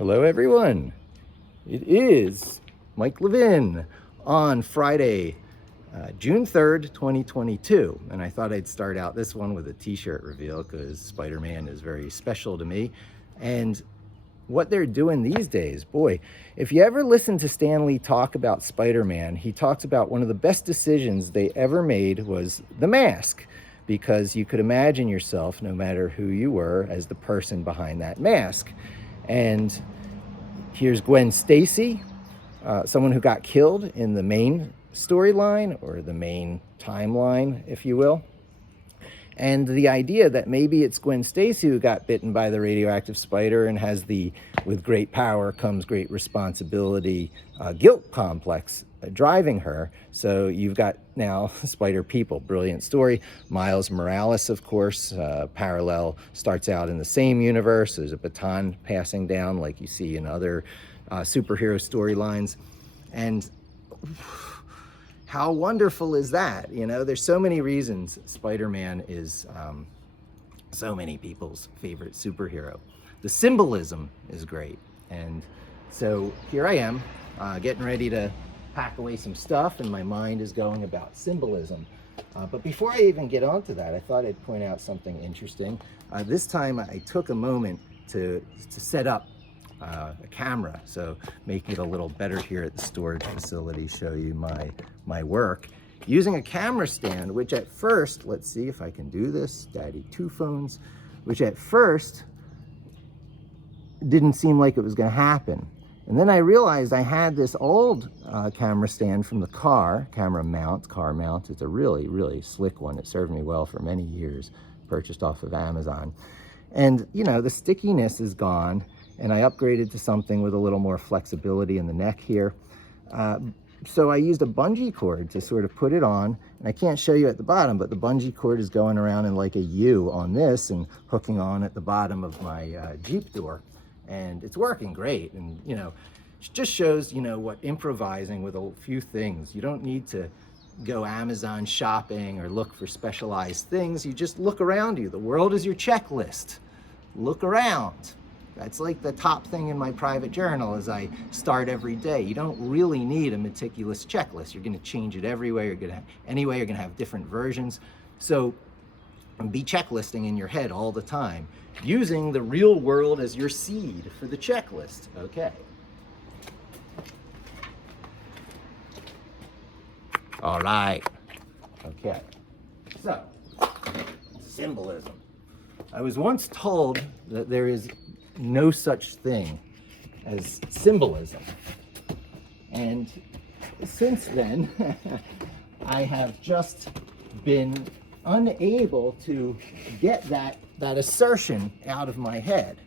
Hello, everyone. It is Mike Levin on Friday, June 3rd, 2022. And I thought I'd start out this one with a t-shirt reveal because Spider-Man is very special to me. And what they're doing these days, boy, if you ever listen to Stan Lee talk about Spider-Man, he talks about one of the best decisions they ever made was the mask, because you could imagine yourself, no matter who you were, as the person behind that mask. And here's Gwen Stacy, someone who got killed in the main storyline, or the main timeline, if you will. And the idea that maybe it's Gwen Stacy who got bitten by the radioactive spider and has the "with great power comes great responsibility" guilt complex driving her. So you've got now spider people. Brilliant story. Miles Morales, of course, parallel, starts out in the same universe. There's a baton passing down like you see in other superhero storylines. And how wonderful is that? You know, there's so many reasons Spider-Man is so many people's favorite superhero. The symbolism is great. And so here I am, getting ready to pack away some stuff, and my mind is going about symbolism. But before I even get onto that, I thought I'd point out something interesting. This time I took a moment to set up a camera, so make it a little better here at the storage facility, show you my work using a camera stand, which at first, let's see if I can do this, daddy two phones, which at first didn't seem like it was going to happen. And then I realized I had this old camera stand from the car mount. It's a really slick one. It served me well for many years, purchased off of Amazon. And you know, the stickiness is gone, and I upgraded to something with a little more flexibility in the neck here. So I used a bungee cord to sort of put it on, and I can't show you at the bottom, but the bungee cord is going around in like a U on this and hooking on at the bottom of my Jeep door. And it's working great. And you know, it just shows, you know, what improvising with a few things. You don't need to go Amazon shopping or look for specialized things. You just look around you. The world is your checklist. Look around. That's like the top thing in my private journal as I start every day. You don't really need a meticulous checklist. You're going to change it everywhere. You're going to have different versions. So be checklisting in your head all the time, using the real world as your seed for the checklist. Okay. All right. Okay. So, symbolism. I was once told that there is no such thing as symbolism. And since then, I have just been unable to get that assertion out of my head.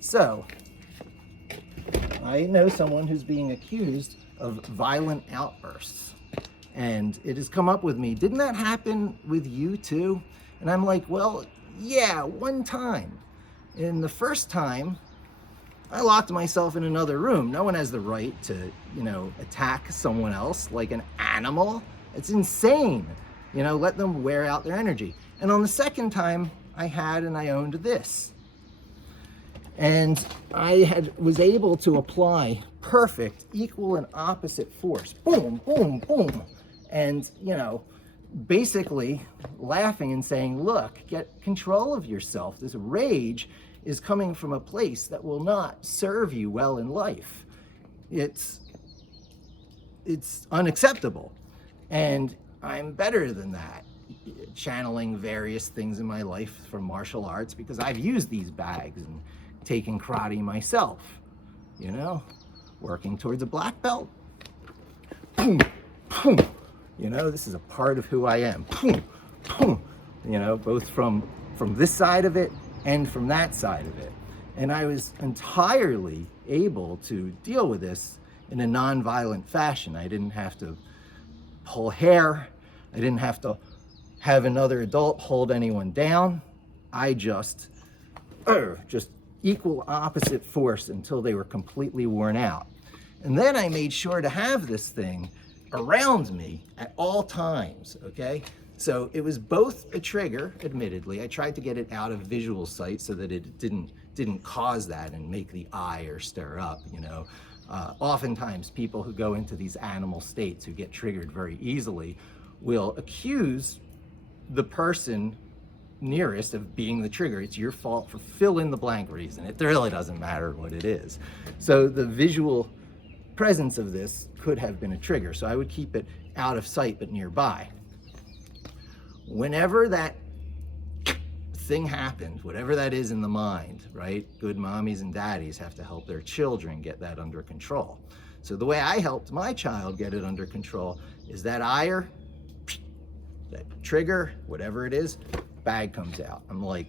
So, I know someone who's being accused of violent outbursts. And it has come up with me, didn't that happen with you too? And I'm like, well, yeah, one time. And the first time, I locked myself in another room. No one has the right to, you know, attack someone else like an animal. It's insane. You know, let them wear out their energy. And on the second time, I owned this. And I was able to apply perfect equal and opposite force. Boom, boom, boom. And, you know, basically laughing and saying, look, get control of yourself. This rage is coming from a place that will not serve you well in life. It's unacceptable. And I'm better than that. Channeling various things in my life from martial arts, because I've used these bags and taken karate myself, you know, working towards a black belt. Boom, boom. You know, this is a part of who I am. Boom, boom. You know, both from this side of it and from that side of it. And I was entirely able to deal with this in a non-violent fashion. I didn't have to pull hair. I didn't have to have another adult hold anyone down. I just equal opposite force until they were completely worn out. And then I made sure to have this thing around me at all times, okay? So it was both a trigger, admittedly. I tried to get it out of visual sight so that it didn't didn't cause that and make the ire stir up, you know. Oftentimes people who go into these animal states, who get triggered very easily, will accuse the person nearest of being the trigger. It's your fault for fill in the blank reason. It really doesn't matter what it is. So the visual presence of this could have been a trigger. So I would keep it out of sight but nearby. Whenever that thing happens, whatever that is in the mind, right? Good mommies and daddies have to help their children get that under control. So the way I helped my child get it under control is that ire, that trigger, whatever it is, bag comes out. I'm like,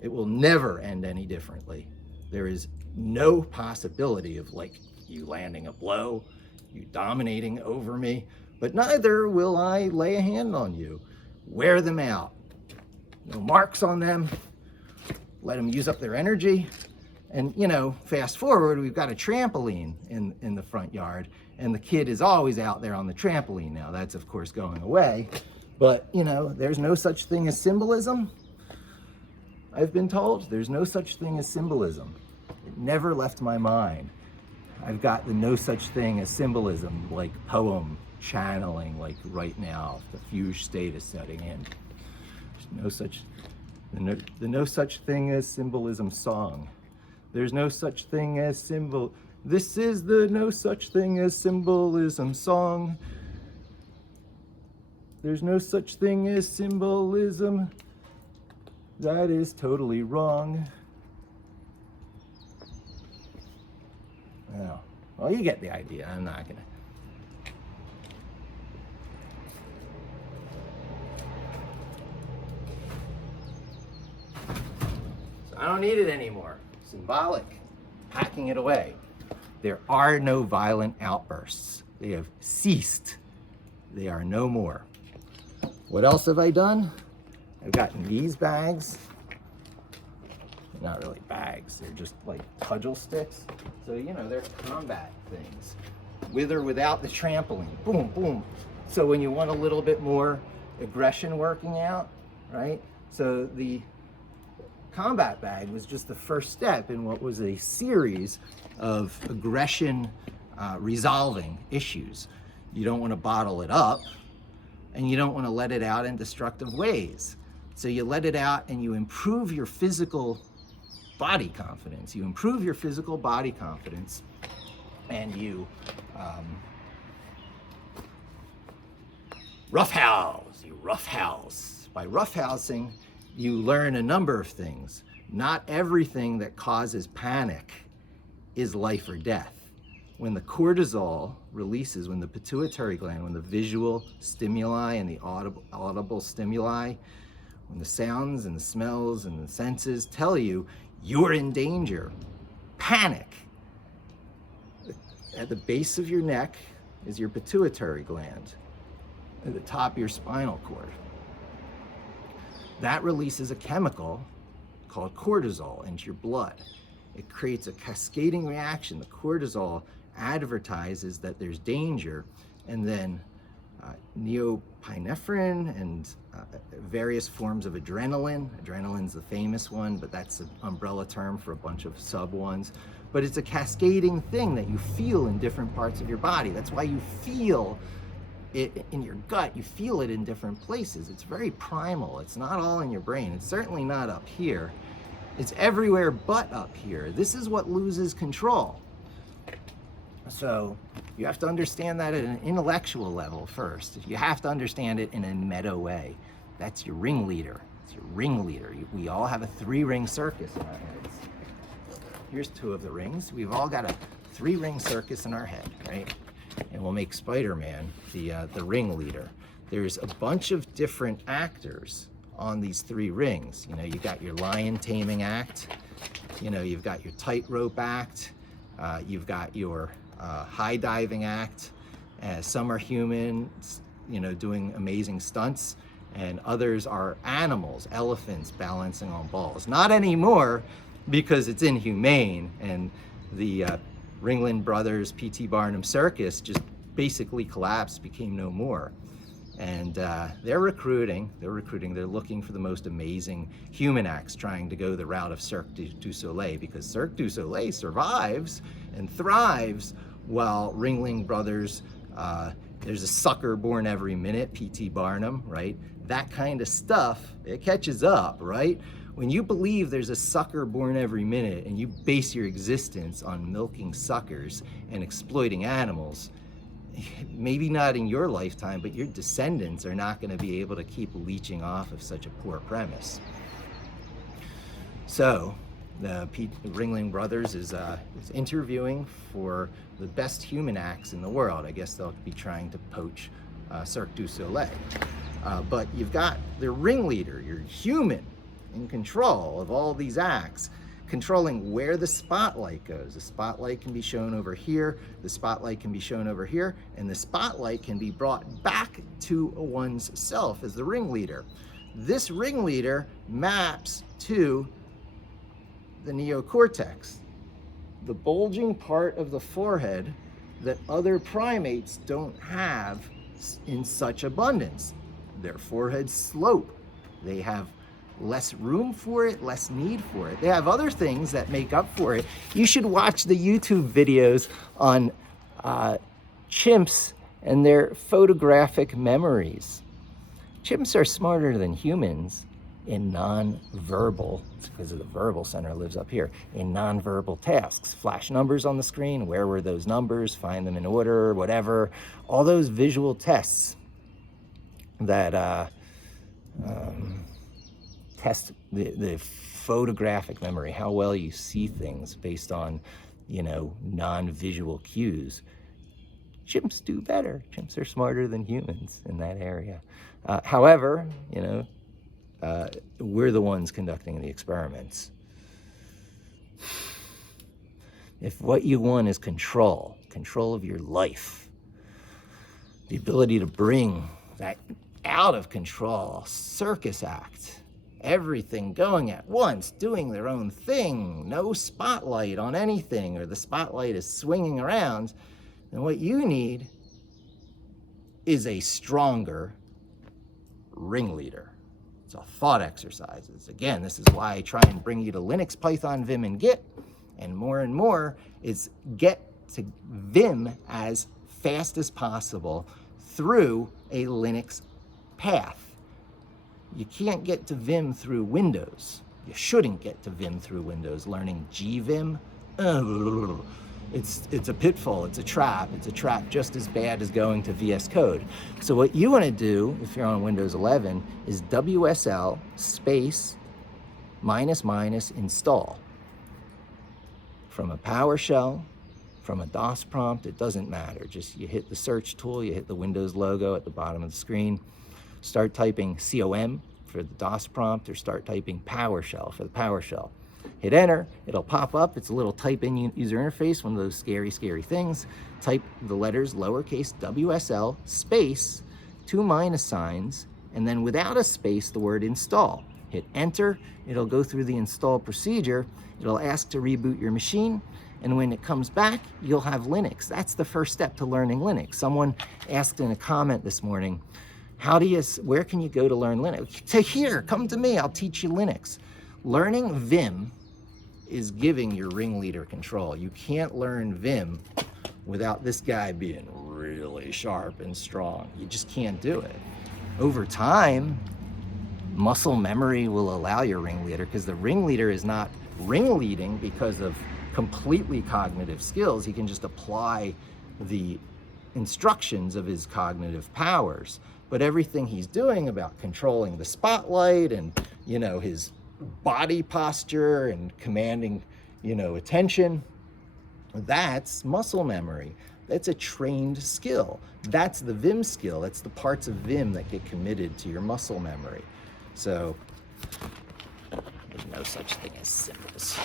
it will never end any differently. There is no possibility of like you landing a blow, you dominating over me, but neither will I lay a hand on you. Wear them out. No marks on them, let them use up their energy. And you know, fast forward, we've got a trampoline in the front yard, and the kid is always out there on the trampoline now. That's of course going away, but you know, there's no such thing as symbolism. I've been told there's no such thing as symbolism. It never left my mind. I've got the no such thing as symbolism, like poem channeling, like right now, the fugue state is setting in. No such, the no such thing as symbolism song. There's no such thing as symbol. This is the no such thing as symbolism song. There's no such thing as symbolism. That is totally wrong. Oh, well, you get the idea. I'm not gonna. I don't need it anymore. Symbolic. Packing it away. There are no violent outbursts. They have ceased. They are no more. What else have I done? I've gotten these bags. They're not really bags. They're just like cudgel sticks. So, you know, they're combat things. With or without the trampoline. Boom, boom. So when you want a little bit more aggression working out, right? So the combat bag was just the first step in what was a series of aggression resolving issues. You don't want to bottle it up, and you don't want to let it out in destructive ways. So you let it out and you improve your physical body confidence. You improve your physical body confidence, and you roughhouse. You roughhouse. By roughhousing, you learn a number of things. Not everything that causes panic is life or death. When the cortisol releases, when the pituitary gland, when the visual stimuli and the audible stimuli, when the sounds and the smells and the senses tell you you're in danger, panic. At the base of your neck is your pituitary gland, at the top of your spinal cord. That releases a chemical called cortisol into your blood. It creates a cascading reaction. The cortisol advertises that there's danger, and then neopinephrine and various forms of adrenaline. Adrenaline's the famous one, but that's an umbrella term for a bunch of sub ones. But it's a cascading thing that you feel in different parts of your body. That's why you feel it in your gut. You feel it in different places. It's very primal. It's not all in your brain. It's certainly not up here. It's everywhere but up here. This is what loses control. So you have to understand that at an intellectual level first. You have to understand it in a meta way. That's your ringleader. It's your ringleader. We all have a 3-ring circus in our heads. Here's 2 of the rings. We've all got a 3-ring circus in our head, right? And we'll make Spider-Man the ringleader. There's a bunch of different actors on these 3 rings. You know, you got your lion taming act. You know, you've got your tightrope act. You've got your high diving act. Some are humans, you know, doing amazing stunts, and others are animals, elephants balancing on balls. Not anymore, because it's inhumane, and the Ringling Brothers P.T. Barnum Circus just basically collapsed, became no more. And they're recruiting, they're looking for the most amazing human acts, trying to go the route of Cirque du Soleil, because Cirque du Soleil survives and thrives while Ringling Brothers, there's a sucker born every minute, P.T. Barnum, right? That kind of stuff, it catches up, right? When you believe there's a sucker born every minute and you base your existence on milking suckers and exploiting animals, maybe not in your lifetime, but your descendants are not going to be able to keep leeching off of such a poor premise. So, the Ringling Brothers is interviewing for the best human acts in the world. I guess they'll be trying to poach Cirque du Soleil. But you've got the ringleader, you're human, in control of all these acts, controlling where the spotlight goes. The spotlight can be shown over here, the spotlight can be shown over here, and the spotlight can be brought back to one's self as the ringleader. This ringleader maps to the neocortex, the bulging part of the forehead that other primates don't have in such abundance. Their foreheads slope. They have less room for it, less need for it. They have other things that make up for it. You should watch the YouTube videos on chimps and their photographic memories. Chimps are smarter than humans in non-verbal, because of the verbal center lives up here, in non-verbal tasks. Flash numbers on the screen, where were those numbers, find them in order, whatever. All those visual tests that test the photographic memory, how well you see things based on, non-visual cues. Chimps do better. Chimps are smarter than humans in that area. However, we're the ones conducting the experiments. If what you want is control of your life, the ability to bring that out of control circus act, everything going at once, doing their own thing, no spotlight on anything, or the spotlight is swinging around, then what you need is a stronger ringleader. It's a thought exercises. Again, this is why I try and bring you to Linux, Python, Vim, and Git, and more is get to Vim as fast as possible through a Linux path. You can't get to Vim through Windows. You shouldn't get to Vim through Windows. Learning GVim, it's a pitfall, it's a trap just as bad as going to VS Code. So what you want to do, if you're on Windows 11, is WSL space -- install. From a PowerShell, from a DOS prompt, it doesn't matter. Just you hit the search tool, you hit the Windows logo at the bottom of the screen, start typing COM for the DOS prompt, or start typing PowerShell for the PowerShell. Hit enter, it'll pop up. It's a little type-in user interface, one of those scary things. Type the letters lowercase WSL space, 2 minus signs, and then without a space, the word install. Hit enter, it'll go through the install procedure. It'll ask to reboot your machine, and when it comes back, you'll have Linux. That's the first step to learning Linux. Someone asked in a comment this morning, where can you go to learn Linux? To here, come to me, I'll teach you Linux. Learning Vim is giving your ringleader control. You can't learn Vim without this guy being really sharp and strong. You just can't do it. Over time, muscle memory will allow your ringleader, because the ringleader is not ringleading because of completely cognitive skills. He can just apply the instructions of his cognitive powers. But everything he's doing about controlling the spotlight and, his body posture and commanding, attention, that's muscle memory. That's a trained skill. That's the Vim skill. That's the parts of Vim that get committed to your muscle memory. So there's no such thing as symbols.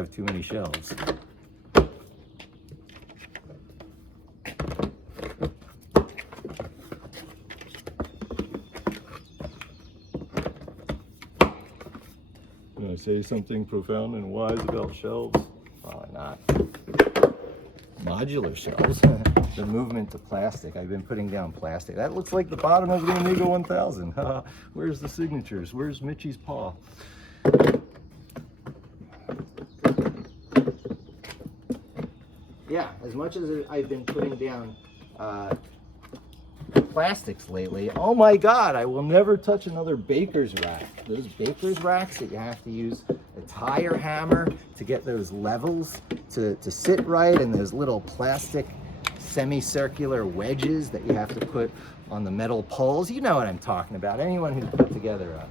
have too many shelves. Gonna say something profound and wise about shelves? Probably not. Modular shelves. The movement to plastic. I've been putting down plastic. That looks like the bottom of the Amiga 1000. Where's the signatures? Where's Mitchie's paw? Yeah, as much as I've been putting down plastics lately, oh my God, I will never touch another baker's rack. Those baker's racks that you have to use a tire hammer to get those levels to sit right, and those little plastic semicircular wedges that you have to put on the metal poles. You know what I'm talking about. Anyone who's put together a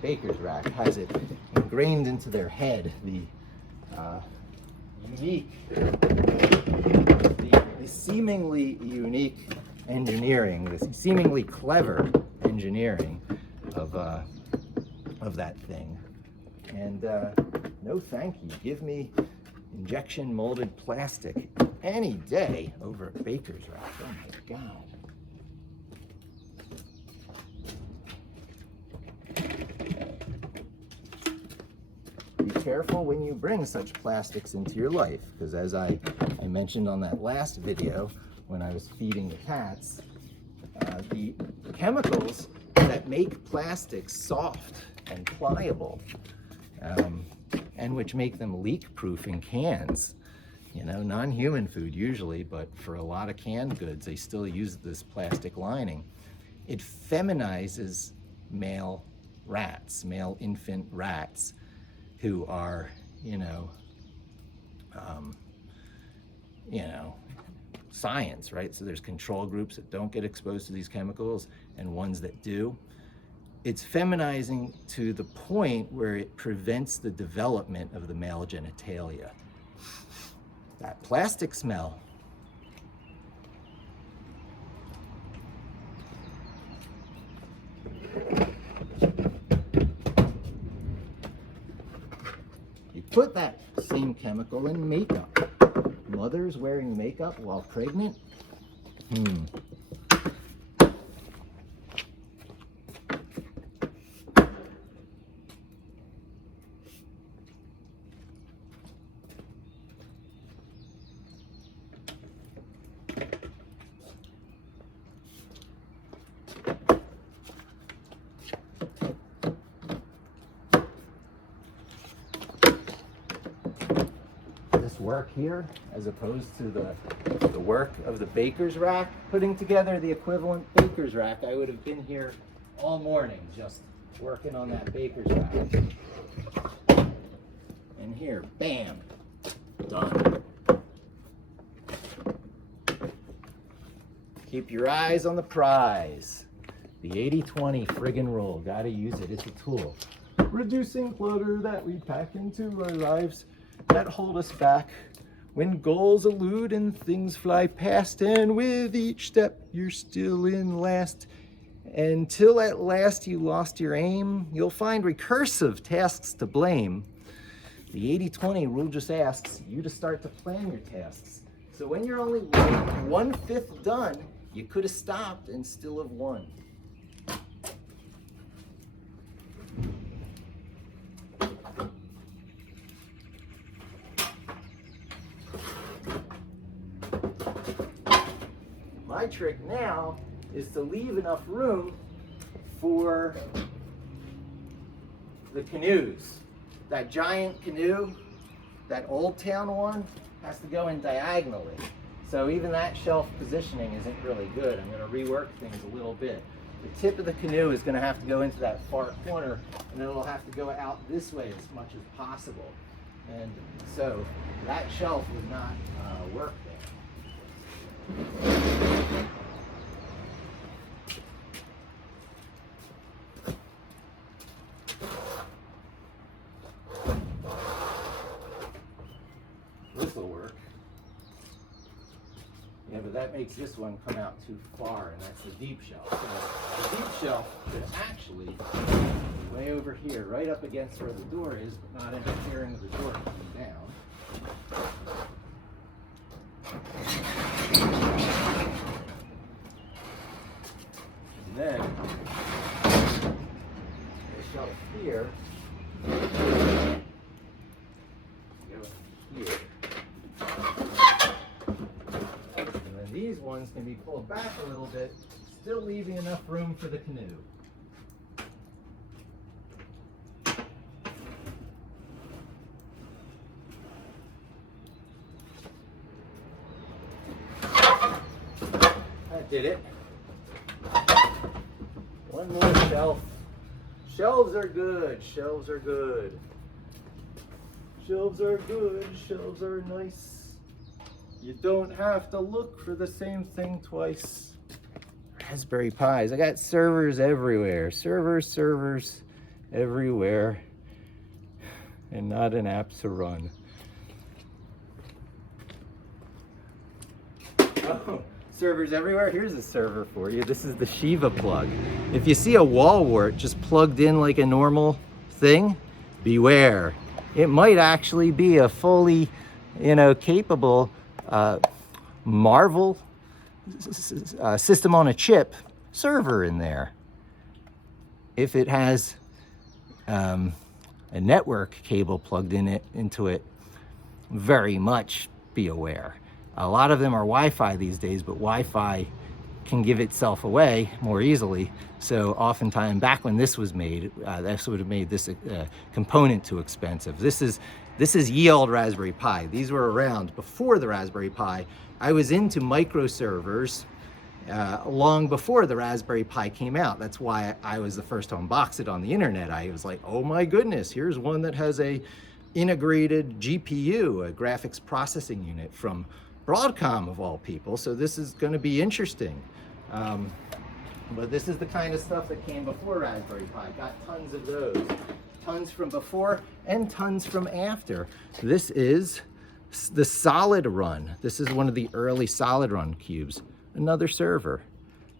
baker's rack has it ingrained into their head, the seemingly unique engineering, this seemingly clever engineering of that thing. And no thank you. Give me injection molded plastic any day over a baker's rack. Oh my God. Be careful when you bring such plastics into your life, because as I mentioned on that last video when I was feeding the cats, the chemicals that make plastics soft and pliable, and which make them leak-proof in cans. You know, non-human food usually, but for a lot of canned goods, they still use this plastic lining. It feminizes male rats, male infant rats, who are, science, right? So there's control groups that don't get exposed to these chemicals and ones that do. It's feminizing to the point where it prevents the development of the male genitalia. That plastic smell. You put that same chemical in makeup. Mothers wearing makeup while pregnant? Work here as opposed to the work of the baker's rack. Putting together the equivalent baker's rack, I would have been here all morning just working on that baker's rack. And here, bam, done. Keep your eyes on the prize. The 80-20 friggin' rule. Gotta use it. It's a tool. Reducing clutter that we pack into our lives that hold us back when goals elude and things fly past, and with each step you're still in last. Until at last you lost your aim, you'll find recursive tasks to blame. The 80-20 rule just asks you to start to plan your tasks. So when you're only 1/5 done, you could have stopped and still have won. My trick now is to leave enough room for the canoes. That giant canoe, that Old Town one, has to go in diagonally. So even that shelf positioning isn't really good. I'm going to rework things a little bit. The tip of the canoe is going to have to go into that far corner, and then it'll have to go out this way as much as possible. And so that shelf would not work there. This will work. Yeah, but that makes this one come out too far, and that's the deep shelf. So the deep shelf could actually be way over here, right up against where the door is, but not interfering with the door coming down. And then the shelf here, go here. These ones can be pulled back a little bit, still leaving enough room for the canoe. That did it. One more shelf. Shelves are good. Shelves are good. Shelves are good. Shelves are nice. You don't have to look for the same thing twice. Raspberry Pis. I got servers everywhere. Servers everywhere. And not an app to run. Oh, servers everywhere. Here's a server for you. This is the Shiva plug. If you see a wall wart just plugged in like a normal thing, beware. It might actually be a fully, capable Marvel system on a chip server in there. If it has a network cable plugged into it, very much be aware. A lot of them are Wi-Fi these days, but Wi-Fi can give itself away more easily. So oftentimes, back when this was made, this would have made this component too expensive. This is ye old Raspberry Pi. These were around before the Raspberry Pi. I was into microservers long before the Raspberry Pi came out. That's why I was the first to unbox it on the internet. I was like, oh my goodness, here's one that has a integrated GPU, a graphics processing unit from Broadcom of all people. So this is going to be interesting. But this is the kind of stuff that came before Raspberry Pi. Got tons of those. Tons from before and tons from after. This is the Solid Run. This is one of the early Solid Run cubes. Another server.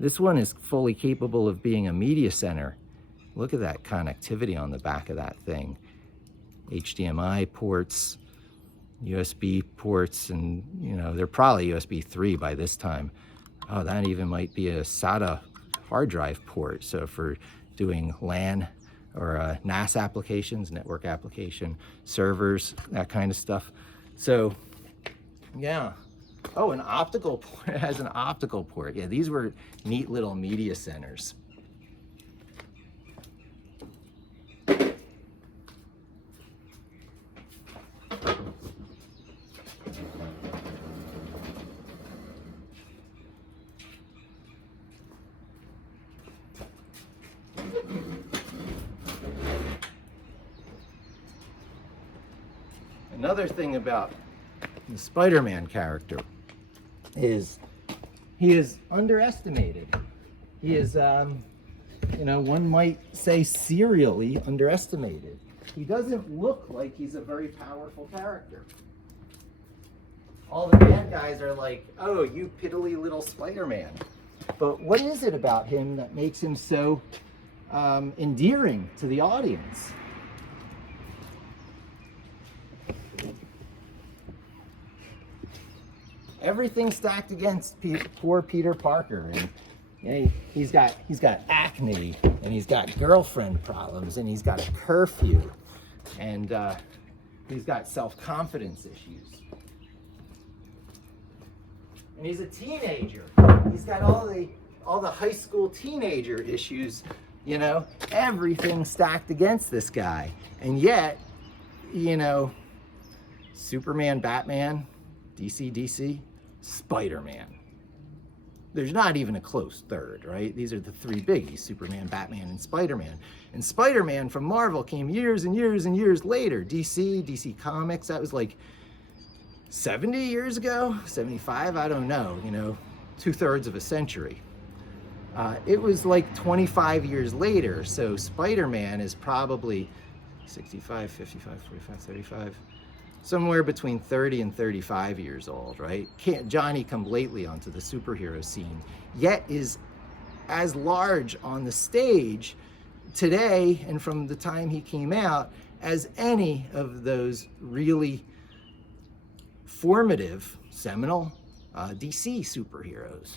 This one is fully capable of being a media center. Look at that connectivity on the back of that thing. HDMI ports, USB ports, and they're probably USB 3 by this time. Oh, that even might be a SATA hard drive port. So for doing LAN or NAS applications, network application, servers, that kind of stuff. So, yeah. Oh, an optical port. It has an optical port. Yeah, these were neat little media centers. Another thing about the Spider-Man character is he is underestimated. He is, one might say serially underestimated. He doesn't look like he's a very powerful character. All the bad guys are like, oh, you piddly little Spider-Man. But what is it about him that makes him so endearing to the audience? Everything stacked against poor Peter Parker, and he's got acne, and he's got girlfriend problems, and he's got a curfew, and he's got self-confidence issues, and he's a teenager. He's got all the high school teenager issues, everything stacked against this guy, and yet, Superman, Batman, DC, Spider-Man. There's not even a close third, right? These are the three biggies, Superman, Batman, and Spider-Man. And Spider-Man from Marvel came years and years and years later. DC Comics, that was like 70 years ago, 75, I don't know, 2/3 of a century. It was like 25 years later, so Spider-Man is probably 65, 55, 45, 35, somewhere between 30 and 35 years old, right? Johnny come lately onto the superhero scene, yet is as large on the stage today and from the time he came out as any of those really formative, seminal DC superheroes.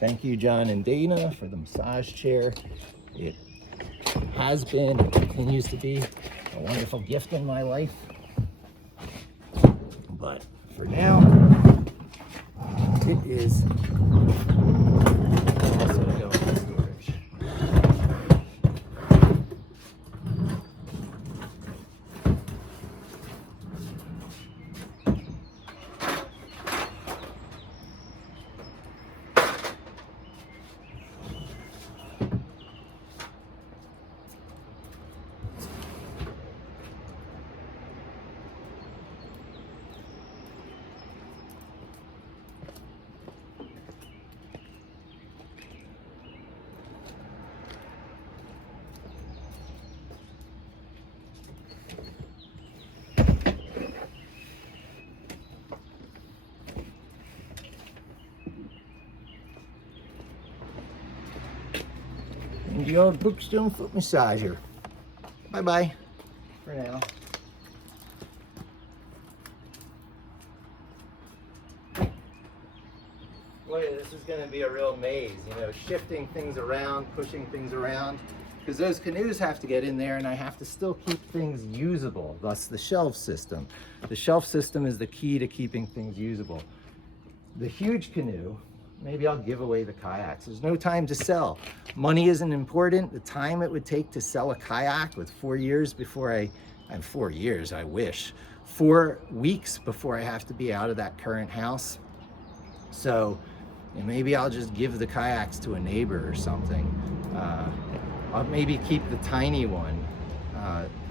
Thank you, John and Dana, for the massage chair. It has been and continues to be a wonderful gift in my life. But for now, it is also going in storage. And the old Brookstone foot massager. Bye-bye for now. Boy, this is going to be a real maze, you know, shifting things around, pushing things around, because those canoes have to get in there and I have to still keep things usable, thus the shelf system. The shelf system is the key to keeping things usable. The huge canoe, maybe I'll give away the kayaks. There's no time to sell. Money isn't important. The time it would take to sell a kayak with 4 years before I 4 years, I wish. 4 weeks before I have to be out of that current house. So maybe I'll just give the kayaks to a neighbor or something. I'll maybe keep the tiny one,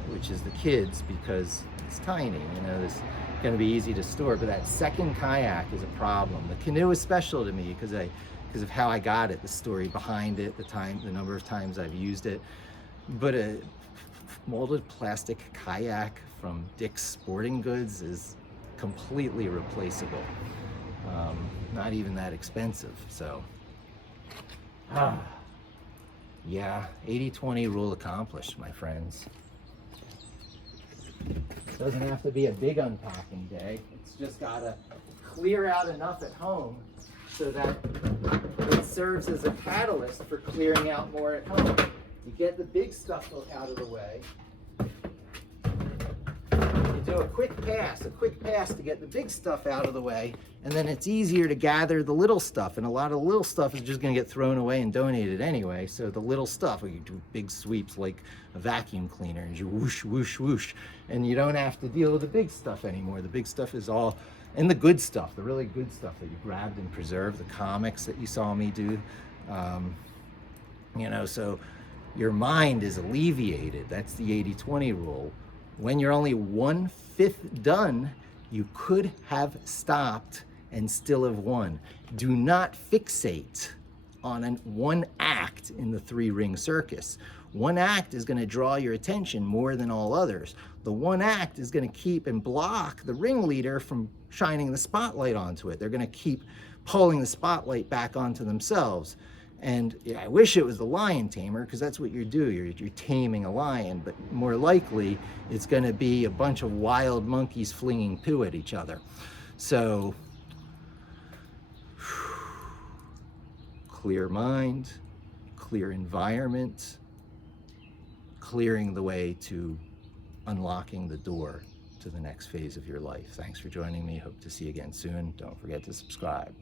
which is the kids, because it's tiny, you know, it's gonna be easy to store, but that second kayak is a problem. The canoe is special to me because of how I got it, the story behind it, the number of times I've used it. But a molded plastic kayak from Dick's Sporting Goods is completely replaceable. Not even that expensive, so. Yeah, 80-20 rule accomplished, my friends. Doesn't have to be a big unpacking day. It's just gotta clear out enough at home so that it serves as a catalyst for clearing out more at home. You get the big stuff out of the way. You do a quick pass to get the big stuff out of the way, and then it's easier to gather the little stuff, and a lot of the little stuff is just going to get thrown away and donated anyway. So the little stuff, you do big sweeps like a vacuum cleaner, and you whoosh, whoosh, whoosh, and you don't have to deal with the big stuff anymore. The big stuff is all, and the good stuff, the really good stuff that you grabbed and preserved, the comics that you saw me do, you know, so your mind is alleviated. That's the 80-20 rule. When you're only 1/5 done, you could have stopped and still have won. Do not fixate on one act in the 3-ring circus. One act is going to draw your attention more than all others. The one act is going to keep and block the ringleader from shining the spotlight onto it. They're going to keep pulling the spotlight back onto themselves. And I wish it was the lion tamer, because that's what you do. You're taming a lion, but more likely it's going to be a bunch of wild monkeys flinging poo at each other. So, clear mind, clear environment, clearing the way to unlocking the door to the next phase of your life. Thanks for joining me. Hope to see you again soon. Don't forget to subscribe.